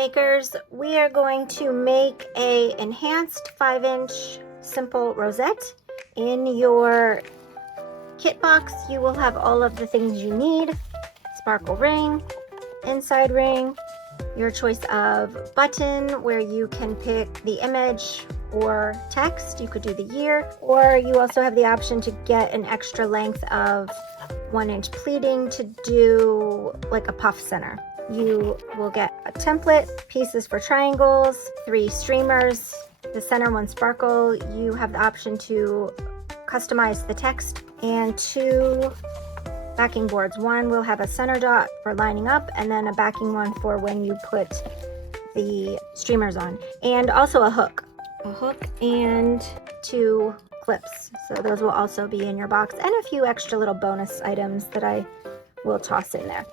makers. We are going to make a enhanced 5-inch simple rosette. In your kit box, you will have all of the things you need: sparkle ring, inside ring, your choice of button where you can pick the image or text. You could do the year, or you also have the option to get an extra length of 1-inch pleating to do like a puff center. You will get a template, pieces for triangles, 3 streamers, the center one sparkle. You have the option to customize the text, and 2 backing boards. One will have a center dot for lining up, and then a backing one for when you put the streamers on, and also a hook and 2 clips. So those will also be in your box, and a few extra little bonus items that I will toss in there.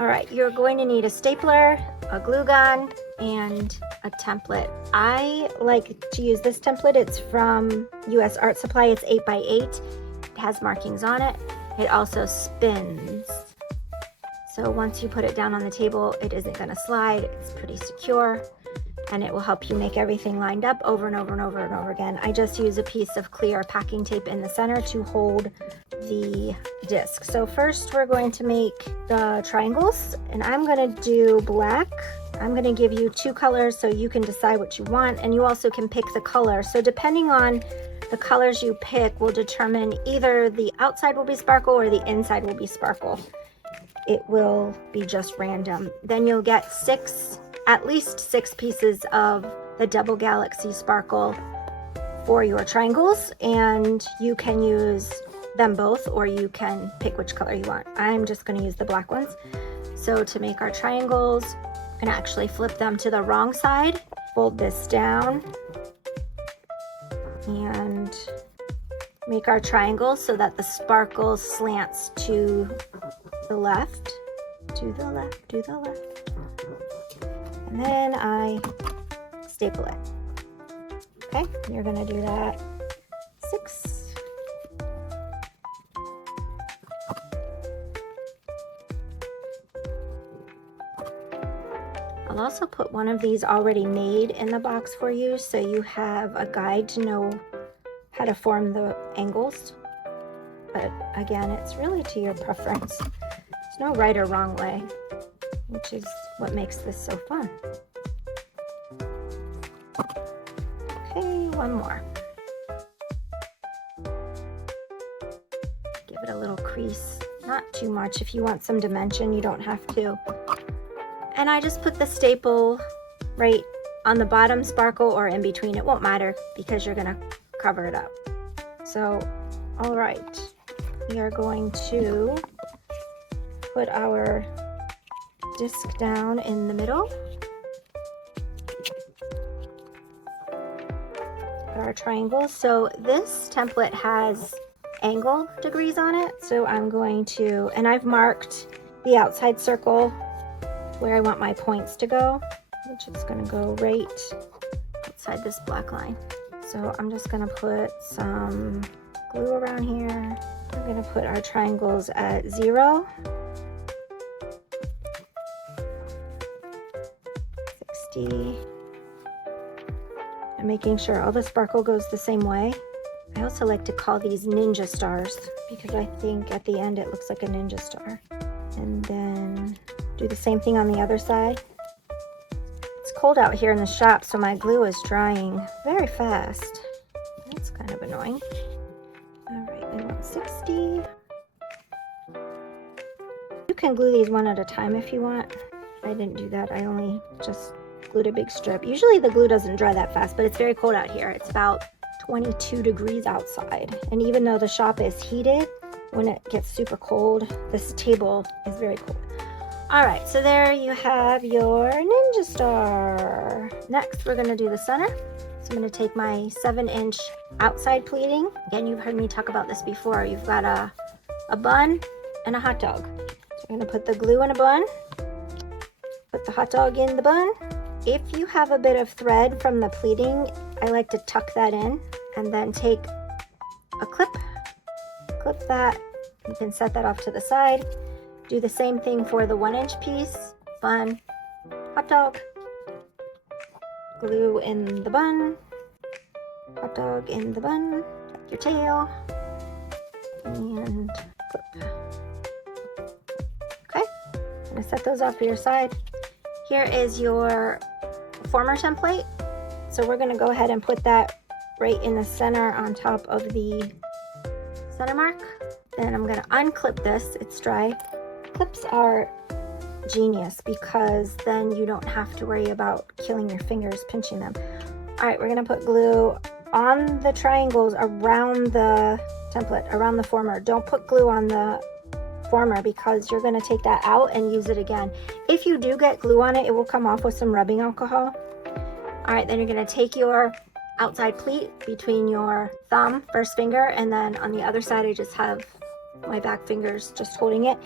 All right, you're going to need a stapler, a glue gun, and a template. I like to use this template. It's from US Art Supply. It's 8x8. It has markings on it. It also spins. So once you put it down on the table, it isn't going to slide. It's pretty secure, and it will help you make everything lined up over and over and over and over again. I just use a piece of clear packing tape in the center to hold the disc. So first we're going to make the triangles, and I'm going to do black. I'm going to give you 2 colors so you can decide what you want, and you also can pick the color. So depending on the colors you pick will determine either the outside will be sparkle or the inside will be sparkle. It will be just random. Then you'll get at least 6 pieces of the double galaxy sparkle for your triangles, and you can use them both, or you can pick which color you want. I'm just going to use the black ones. So to make our triangles, I'm going to actually flip them to the wrong side, fold this down, and make our triangles so that the sparkle slants to the left, to the left, to the left. And then I staple it. Okay, you're gonna do that 6. I'll also put one of these already made in the box for you, so you have a guide to know how to form the angles. But again, it's really to your preference. There's no right or wrong way, which is what makes this so fun. Okay, one more. Give it a little crease, not too much. If you want some dimension, you don't have to. And I just put the staple right on the bottom sparkle or in between. It won't matter because you're gonna cover it up. So, all right, we are going to put our disc down in the middle. Put our triangles. So this template has angle degrees on it. So I'm going to, and I've marked the outside circle where I want my points to go, which is going to go right outside this black line. So I'm just going to put some glue around here. We're going to put our triangles at 0, 60, and making sure all the sparkle goes the same way. I also like to call these ninja stars because I think at the end it looks like a ninja star. And then do the same thing on the other side. It's cold out here in the shop, so my glue is drying very fast. That's kind of annoying. All right, we want 60. You can glue these one at a time if you want. I didn't do that. I only just glued a big strip. Usually the glue doesn't dry that fast, but it's very cold out here. It's about 22 degrees outside. And even though the shop is heated, when it gets super cold, this table is very cold. All right, so there you have your ninja star. Next, we're gonna do the center. So I'm gonna take my 7-inch outside pleating. Again, you've heard me talk about this before. You've got a bun and a hot dog. So you're gonna put the glue in a bun, put the hot dog in the bun. If you have a bit of thread from the pleating, I like to tuck that in and then take a clip that. You can set that off to the side. Do the same thing for the 1-inch piece. Bun, hot dog, glue in the bun, hot dog in the bun, tuck your tail, and clip. Okay, I'm gonna set those off to your side. Here is your former template. So we're gonna go ahead and put that right in the center on top of the center mark. Then I'm gonna unclip this, it's dry. Clips are genius because then you don't have to worry about killing your fingers pinching them. All right, we're gonna put glue on the triangles around the template, around the former. Don't put glue on the former because you're gonna take that out and use it again. If you do get glue on it, it will come off with some rubbing alcohol. All right, then you're gonna take your outside pleat between your thumb, first finger, and then on the other side I just have my back fingers just holding it.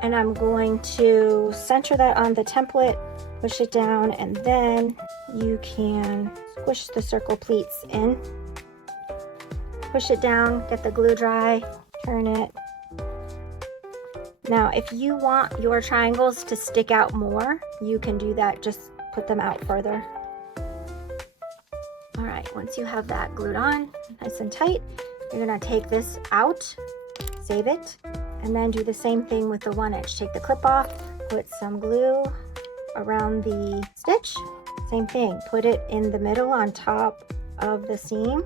And I'm going to center that on the template, push it down, and then you can squish the circle pleats in. Push it down, get the glue dry, turn it. Now, if you want your triangles to stick out more, you can do that, just put them out further. All right, once you have that glued on, nice and tight, you're gonna take this out, save it, and then do the same thing with the 1-inch. Take the clip off, put some glue around the stitch. Same thing, put it in the middle on top of the seam.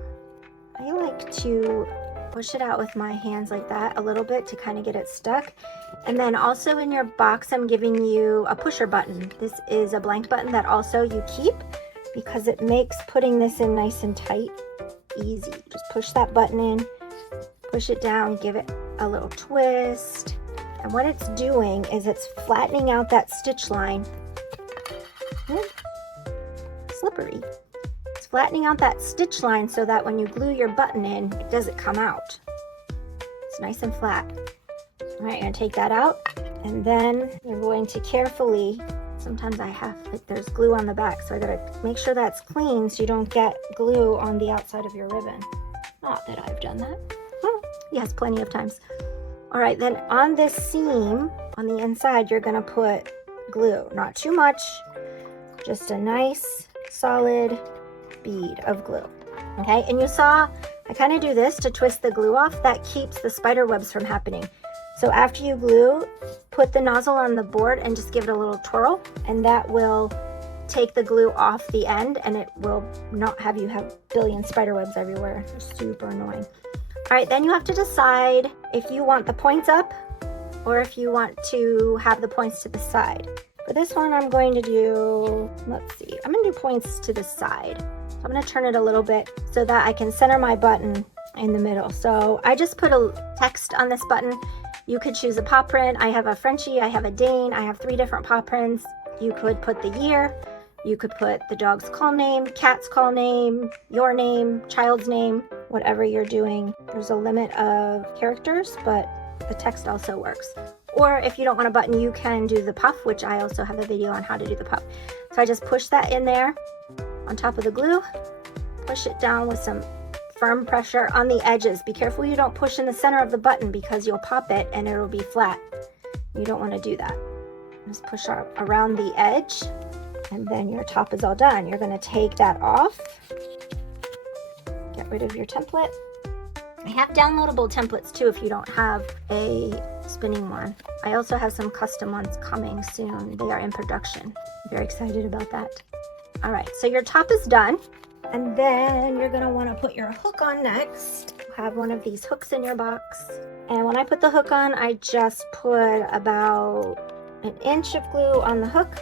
I like to push it out with my hands like that a little bit to kind of get it stuck. And then also in your box, I'm giving you a pusher button. This is a blank button that also you keep because it makes putting this in nice and tight easy. Just push that button in, push it down, give it a little twist, and what it's doing is it's flattening out that stitch line. Slippery. It's flattening out that stitch line so that when you glue your button in, it doesn't come out. It's nice and flat. All right, you're gonna take that out, and then you're going to carefully, sometimes I have, like there's glue on the back, so I gotta make sure that's clean so you don't get glue on the outside of your ribbon. Not that I've done that. Yes, plenty of times. All right, then on this seam, on the inside, you're gonna put glue. Not too much, just a nice, solid bead of glue. Okay, and you saw, I kind of do this to twist the glue off. That keeps the spider webs from happening. So after you glue, put the nozzle on the board and just give it a little twirl, and that will take the glue off the end, and it will not have you have billion spider webs everywhere. They're super annoying. All right, then you have to decide if you want the points up or if you want to have the points to the side. For this one, I'm going to do, let's see, I'm gonna do points to the side. So I'm gonna turn it a little bit so that I can center my button in the middle. So I just put a text on this button. You could choose a paw print. I have a Frenchie, I have a Dane, I have 3 different paw prints. You could put the year, you could put the dog's call name, cat's call name, your name, child's name, whatever you're doing. There's a limit of characters, but the text also works. Or if you don't want a button, you can do the puff, which I also have a video on how to do the puff. So I just push that in there on top of the glue, push it down with some firm pressure on the edges. Be careful you don't push in the center of the button because you'll pop it and it'll be flat. You don't want to do that. Just push around the edge, and then your top is all done. You're going to take that off, get rid of your template. I have downloadable templates too if you don't have a spinning one. I also have some custom ones coming soon. They are in production. I'm very excited about that. All right, so your top is done, and then you're going to want to put your hook on next. You have one of these hooks in your box, and when I put the hook on, I just put about 1 inch of glue on the hook,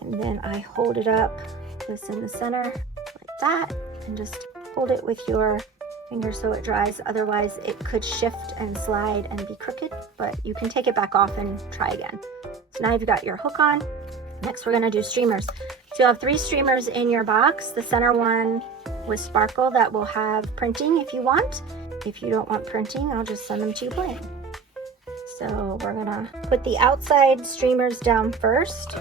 and then I hold it up, this in the center like that, and just hold it with your finger so it dries. Otherwise it could shift and slide and be crooked, but you can take it back off and try again. So now you've got your hook on. Next we're going to do streamers. So you'll have 3 streamers in your box. The center one with sparkle that will have printing if you want. If you don't want printing, I'll just send them to you plain. So we're gonna put the outside streamers down first.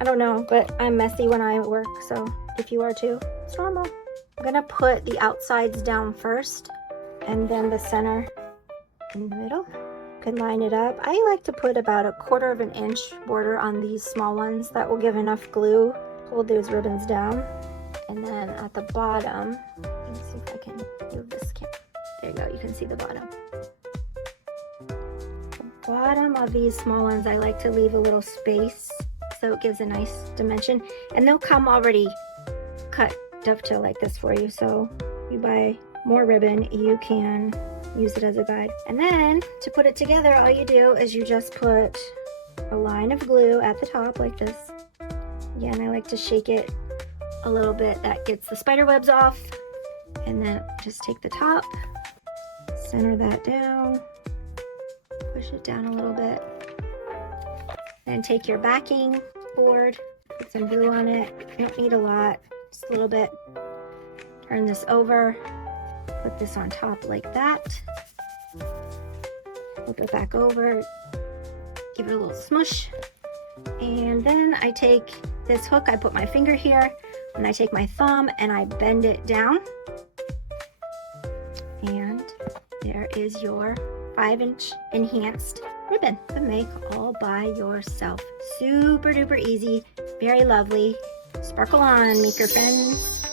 I don't know, but I'm messy when I work, so if you are too, it's normal. I'm gonna put the outsides down first and then the center in the middle. You can line it up. I like to put about 1/4 of an inch border on these small ones. That will give enough glue hold those ribbons down, and then at the bottom, let me see if I can move this camera. There you go, you can see the bottom. The bottom of these small ones, I like to leave a little space so it gives a nice dimension, and they'll come already cut dovetail like this for you, so if you buy more ribbon, you can use it as a guide. And then to put it together, all you do is you just put a line of glue at the top like this. Again, I like to shake it a little bit. That gets the spider webs off. And then just take the top, center that down, push it down a little bit. Then take your backing board, put some glue on it. You don't need a lot, just a little bit. Turn this over, put this on top like that. Flip it back over, give it a little smush. And then I take this hook, I put my finger here, and I take my thumb and I bend it down. And there is your 5-inch enhanced ribbon to make all by yourself. Super duper easy, very lovely. Sparkle on, maker friends.